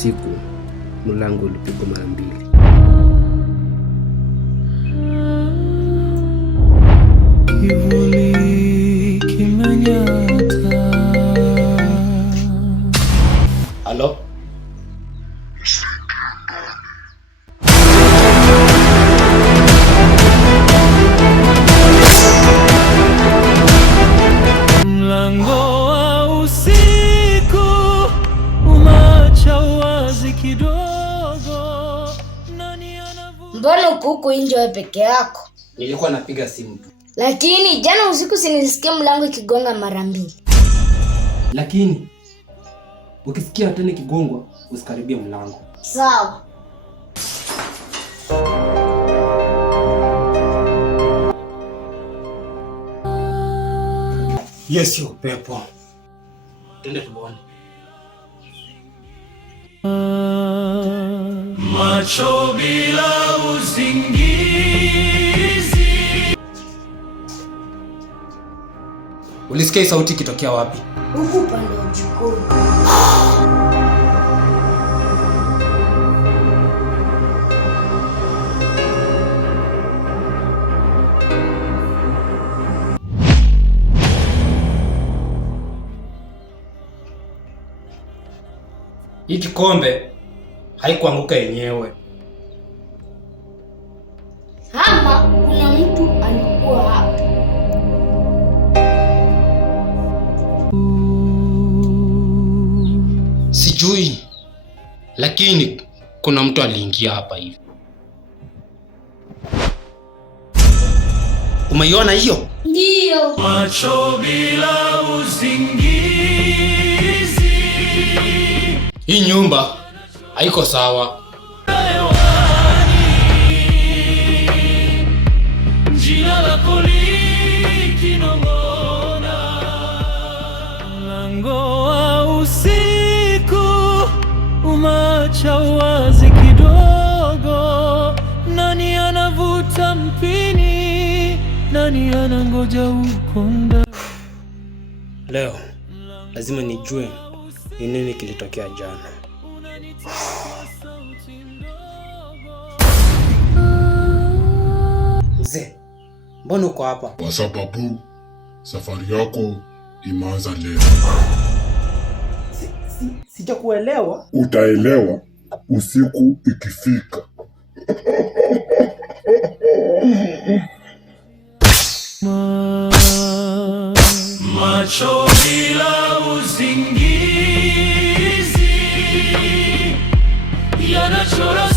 usiku mlango ulipigwa mara 2. Kivuli kimenyata. Halo? Mlango wa usiku umeacha wazi kidogo. Mbona uko huko nje wewe peke yako? Nilikuwa napiga simu tu. Lakini jana usiku sinisikia mlango ikigonga mara 2. Lakini ukisikia tena ikigongwa usikaribie mlango. Sawa. Yes, yo pepo. Twende tuone. Macho bila usingizi. Ulisikia sauti ikitokea wapi? Huku pande ya jikoni. Hii kikombe haikuanguka yenyewe. Ama kuna mtu alikuwa hapa. Sijui. Lakini kuna mtu aliingia hapa hivi. Umeiona hiyo? Ndio. Macho bila usingizi. Hii nyumba haiko sawa. Jina lako likinong'ona. Mlango wa usiku umeacha wazi kidogo. Nani anavuta mpini? Nani anangoja huko ndani? Leo lazima nijue ni nini kilitokea jana. Mzee, mbona uko hapa? Kwa sababu safari yako imeanza leo. Sijakuelewa. Utaelewa usiku ikifika. Macho bila usingizi yanachora